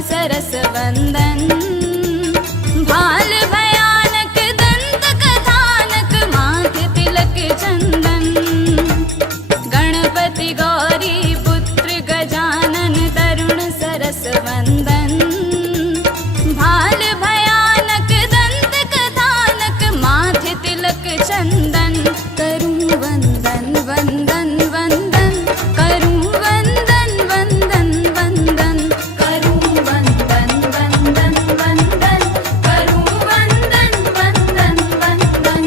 सरस वंदन। भाल भयानक दंत कथानक माथे तिलक चंदन। गणपति गौरी पुत्र गजानन तरुण सरस वंदन। भाल भयानक दंत कथानक माथे तिलक चंदन। करूं वंदन वंदन वंदन, करूं वंदन वंदन वंदन, करूं वंदन वंदन वंदन, करूं वंदन वंदन वंदन।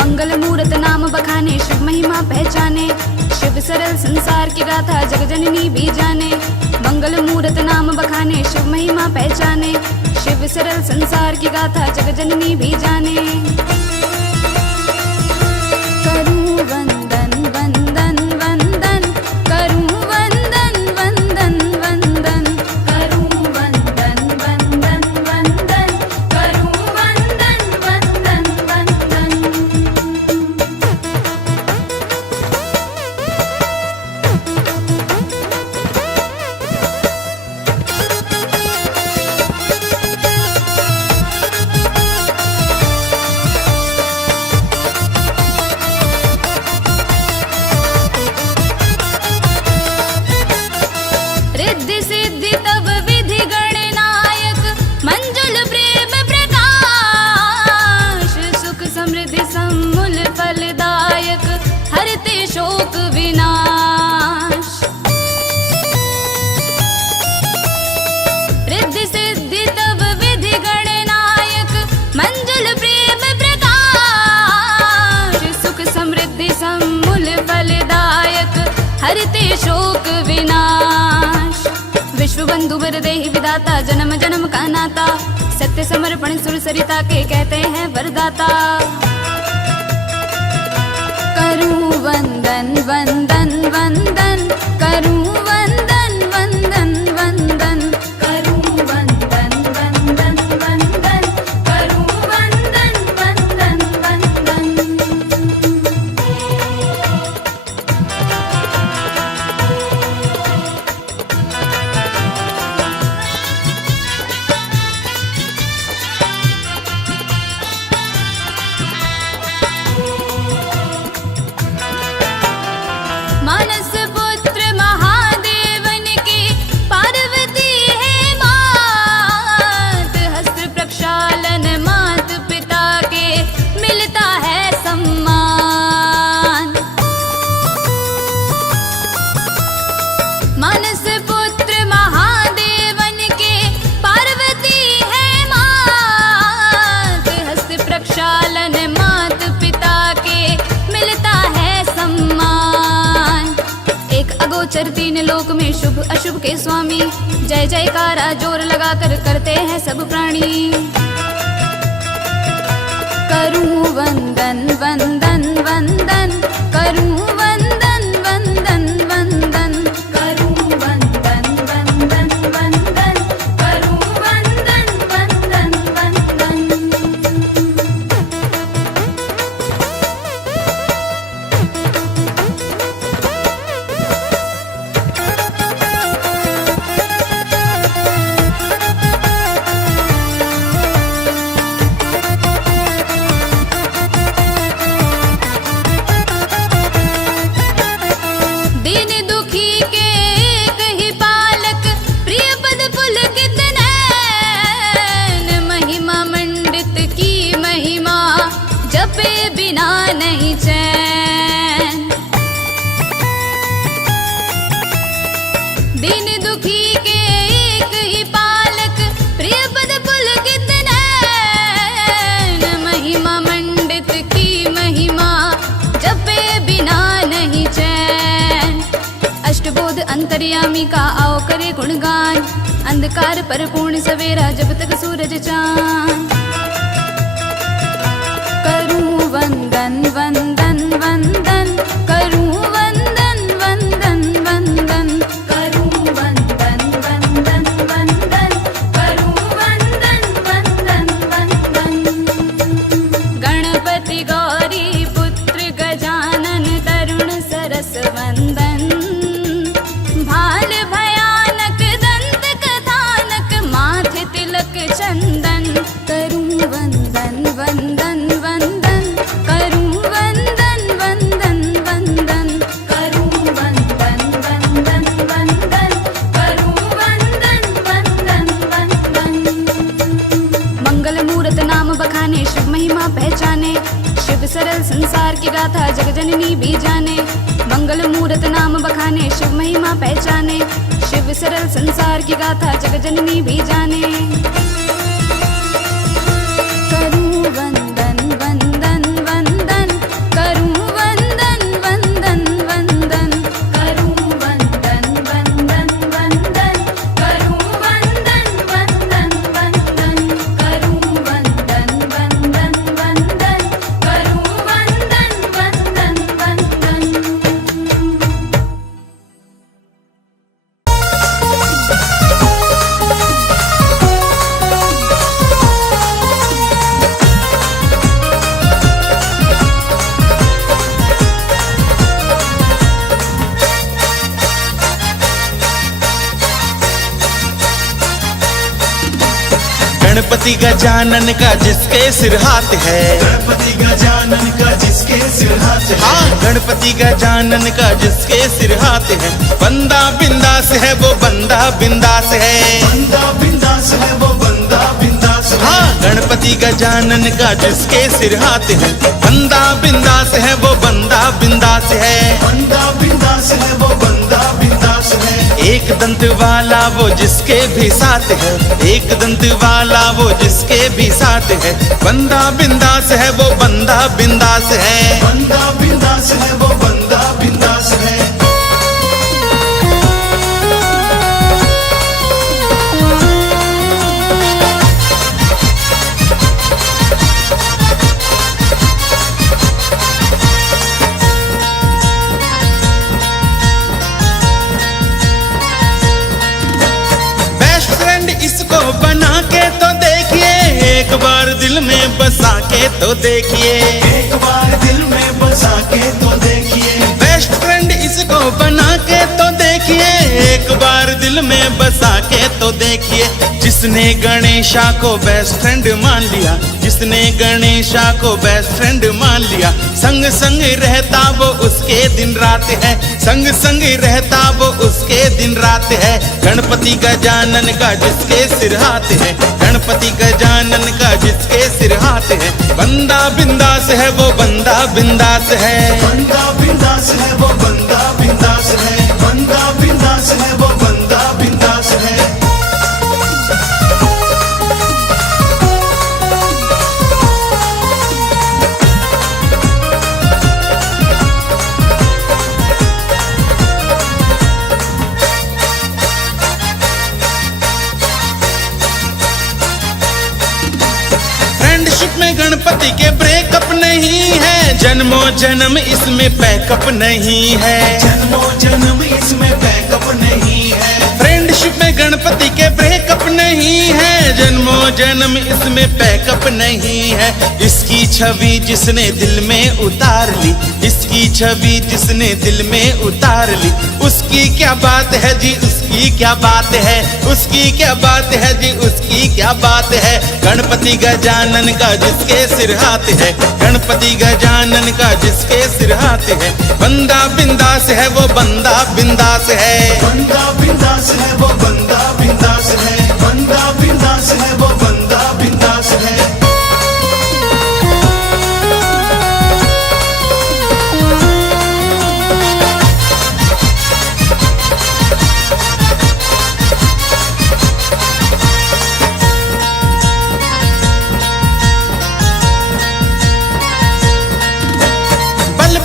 मंगल मूरत नाम बखाने, शिव महिमा पहचाने, शिव सरल संसार की गाथा जग जननी भी जाने। मंगल मूरत नाम बखाने, शिव महिमा पहचाने, शिव सरल संसार की गाथा जग जननी भी जाने। करूं वंदन वंदन वंदन, करूं वंदन वंदन वंदन, करूं वंदन वंदन वंदन, करूं वंदन वंदन वंदन। रिद्धि सिद्धि तब विधि गणनायक, मंजुल प्रेम प्रकाश। सुख समृद्धि समूल फलदायक, हरते शोक विनाश। रिद्धि सिद्धि तब विधि गणनायक, मंजुल प्रेम प्रकाश। सुख समृद्धि समूल फलदायक, हरते शोक विनाश। विश्व बंधु वरदेहि विधाता, जन्म जन्म का नाता, सत्य समर्पण सुर सरिता के कहते हैं वरदाता। करूं वंदन वंदन वंदन, करूं वंदन वंदन वंदन, करूं वंदन वंदन वंदन, करूं वंदन वंदन वंदन। मानस पुत्र महादेवन की पार्वती है मात। हस्त प्रक्षालन मात पिता के मिलता है सम्मान। मानस पुत्र महादेवन के पार्वती है मात। हस्त प्रक्षालन मात पिता के मिलता है सम्मान। एक अगोचर तीन लोक में शुभ अशुभ के स्वामी, जय जयकारा जोर लगाकर करते हैं सब प्राणी। करूं वंदन वंदन वंदन, करूं वंदन वंदन वंदन, करूं वंदन वंदन वंदन, करूं वंदन वंदन वंदन। दीन दुखी के एक ही पालक, प्रिय पद पुलकित नैन। महिमा मंडित की महिमा, जपे बिना नहीं चैन। दीन दुखी के एक ही पालक, प्रिय पद पुलकित नैन। महिमा मंडित की महिमा, जपे बिना नहीं चैन। अष्टबोध अंतर्यामी का आओ करे गुणगान, अंधकार पर पूर्ण सवेरा जब तक सूरज चांद। करूं वंदन वंदन वंदन, करूं वंदन वंदन वंदन, करूं वंदन वंदन वंदन, करूं वंदन वंदन वंदन। गणपति गौरी पुत्र गजानन तरुण सरस वंदन। भाल भयानक दंत पहचाने। शिव सरल संसार की गाथा जग जननी भी जाने। मंगल मूरत नाम बखाने शिव महिमा पहचाने। शिव सरल संसार की गाथा जग जननी भी जाने। करूं वंदन वंदन वंदन, करूं वंदन वंदन वंदन, करूं वंदन वंदन वंदन, करूं वंदन वंदन वंदन, करूं वंदन वंदन वंदन, करूं वंदन वंदन वंदन। गणपति गजानन का जिसके सिर हाथ है, गणपति गजानन का जिसके सिर हाथ है। हाँ गणपति गजानन का जिसके सिर हाथ है, बंदा बिंदास है वो बंदा बिंदास है। बंदा बिंदास है वो बंदा बिंदास है। हाँ गणपति गजानन का जिसके सिर हाथ है, बंदा बिंदास है वो बंदा बिंदास है। बंदा बिंदास है वो बंदा बिंदास है। एक दंत वाला वो जिसके भी साथ है, एक दंत वाला वो जिसके भी साथ है, बंदा बिंदास है वो बंदा बिंदास है। बंदा बिंदास है वो बंदा बिंदास है। इसको बना के तो देखिए, एक बार दिल में बसा के तो देखिए, एक बार दिल में बसा के तो देखिए। बेस्ट फ्रेंड इसको बना के तो देखिए, एक बार दिल में बसा के तो देखिए। जिसने गणेशा को बेस्ट फ्रेंड मान लिया, जिसने गणेशा को बेस्ट फ्रेंड मान लिया, संग संग रहता वो उसके दिन रात है, संग संग रहता वो उसके दिन रात है। गणपति गजानन का जिसके सिर हाथ है, गणपति गजानन का जिसके सिर हाथ है, बंदा बिंदास है वो बंदा बिंदास है। बंदा बिंदास है वो बंदा बिंदास है। बंदा बिंदास है वो बंदा बिंदास है। फ्रेंडशिप में गणपति के ब्रेकअप नहीं है, जन्मों जन्म इसमें पैकअप नहीं है। जन्मों जन्म इसमें बैकअप नहीं है। फ्रेंडशिप में गणपति के ब्रेकअप नहीं है, जन्मों जन्म इसमें पैकअप नहीं है। इसकी छवि जिसने दिल में उतार ली, इसकी छवि जिसने दिल में उतार ली, उसकी क्या बात है जी, उसकी क्या बात है, उसकी क्या बात है जी, उसकी क्या बात है। गणपति गजानन का जिसके सिर हाथ है, गणपति गजानन का जिसके सिर हाथ है, बंदा बिंदास है वो बंदा बिंदास है। बंदा बिंदास है वो बंदा बिंदास है। बंदा बिंदास है वो बंदा बिंदास है।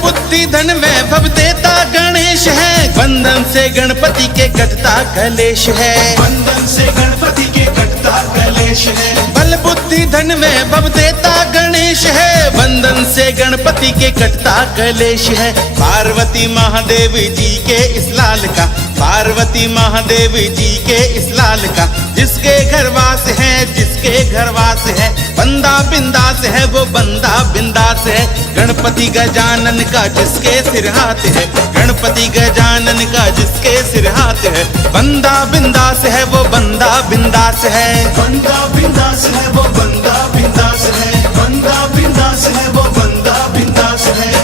बुद्धि धन वैभव देता गणेश है, बंधन से गणपति के कटता कलेश है। बंधन से गणपति के कटता कलेश है। बल बुद्धि धन वैभव देता गणेश है, बंधन से गणपति के कटता कलेश है। पार्वती महादेव जी के इस लाल का, पार्वती महादेव जी के इस लाल का, जिसके घर वास है, जिसके घर वास है, बंदा बिंदास है वो बंदा बिंदास है। गणपति गजानन का जिसके सिर हाथ है, गणपति गजानन का जिसके सिर हाथ है, बंदा बिंदास है वो बंदा बिंदास है। बंदा बिंदास है वो बंदा बिंदास है। बंदा बिंदास है वो बंदा बिंदास है।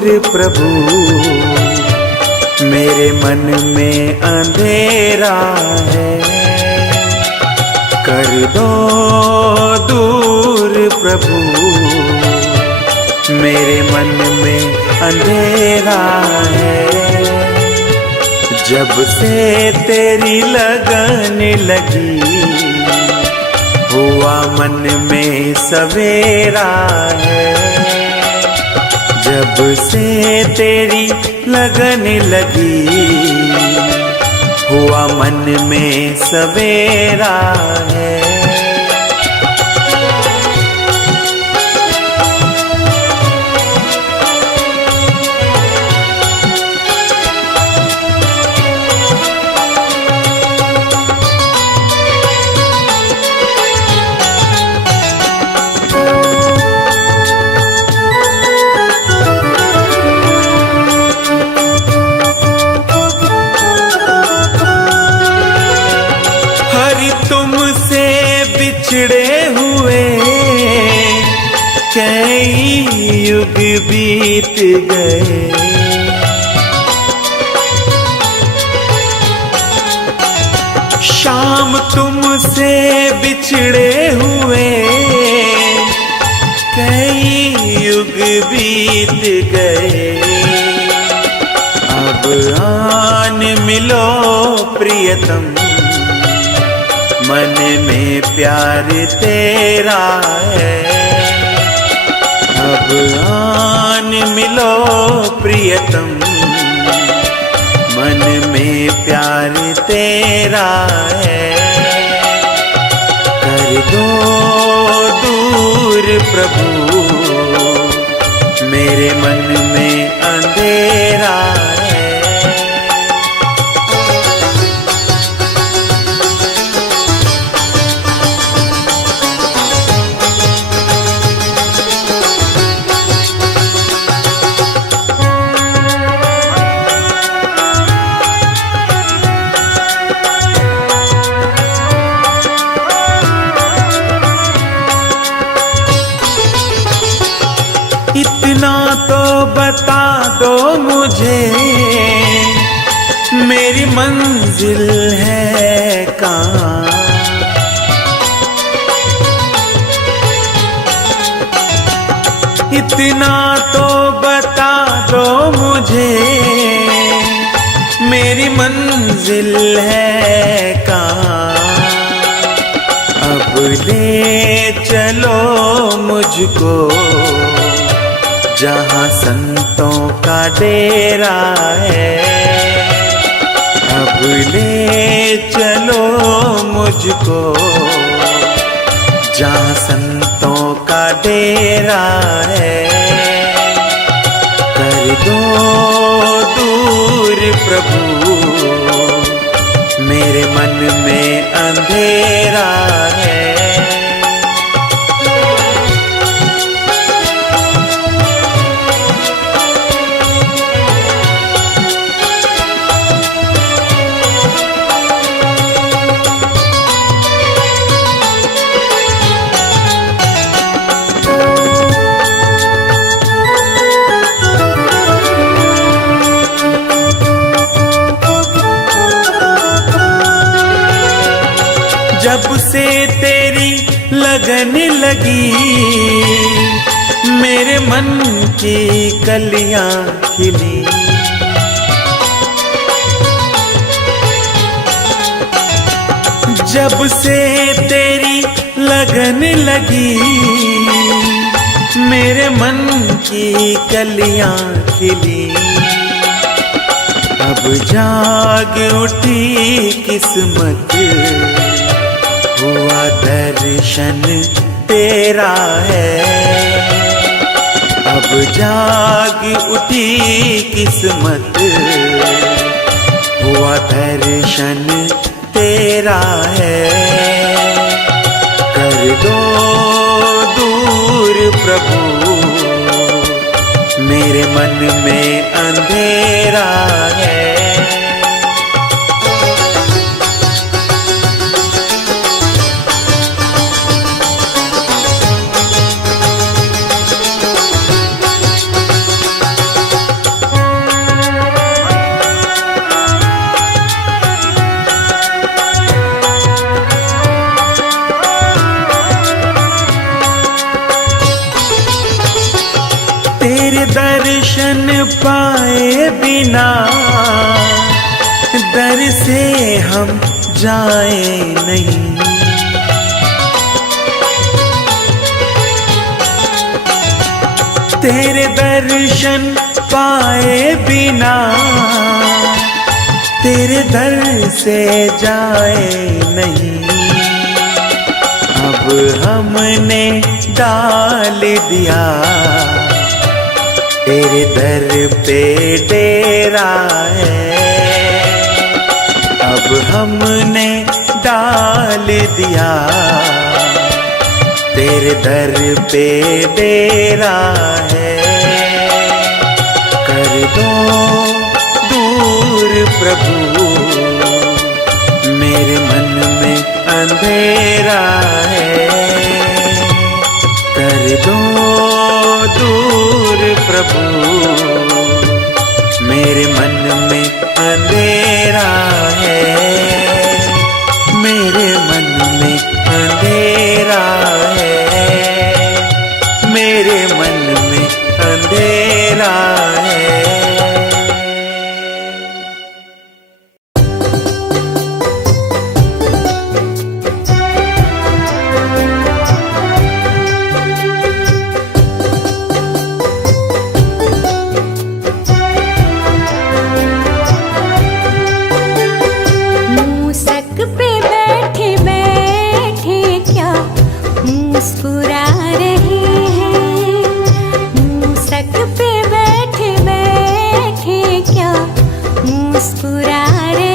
दूर प्रभु, मेरे मन में अंधेरा है। कर दो दूर प्रभु, मेरे मन में अंधेरा है। जब से तेरी लगन लगी, हुआ मन में सवेरा है। जब से तेरी लगन लगी, हुआ मन में सवेरा है। तुमसे बिछड़े हुए कई युग बीत गए। शाम तुमसे बिछड़े हुए कई युग बीत गए। अब आन मिलो प्रियतम, मन में प्यार तेरा है। अब आन मिलो प्रियतम, मन में प्यार तेरा है। कर दो दूर प्रभु, मेरे मन में अंधेरा है। इतना तो बता दो मुझे, मेरी मंजिल है कहाँ। इतना तो बता दो मुझे, मेरी मंजिल है कहाँ। अब ले चलो मुझको जहाँ संतों का डेरा है। अब ले चलो मुझको जहाँ संतों का डेरा है। कर दो दूर प्रभु, मेरे मन में अंधेरा है। जब से तेरी लगन लगी, मेरे मन की कलियां खिली। जब से तेरी लगन लगी, मेरे मन की कलियां खिली। अब जाग उठी किस्मत, हुआ दर्शन तेरा है। अब जाग उठी किस्मत, हुआ दर्शन तेरा है। कर दो दूर प्रभु, मेरे मन में अंधेरा है। दर्शन पाए बिना दर से हम जाए नहीं। तेरे दर्शन पाए बिना तेरे दर से जाए नहीं। अब हमने डाल दिया तेरे दर पे डेरा है। अब हमने डाल दिया तेरे दर पे डेरा है। कर दो दूर प्रभु मेरे मन में अंधेरा है। कर दो दूर प्रभु मेरे मन में अंधेरा है। मेरे मन में अंधेरा है। मेरे मन में अंधेरा है। मुस्कुरा रहे हैं, मूसक पे बैठे बैठे क्या मुस्कुरा रहे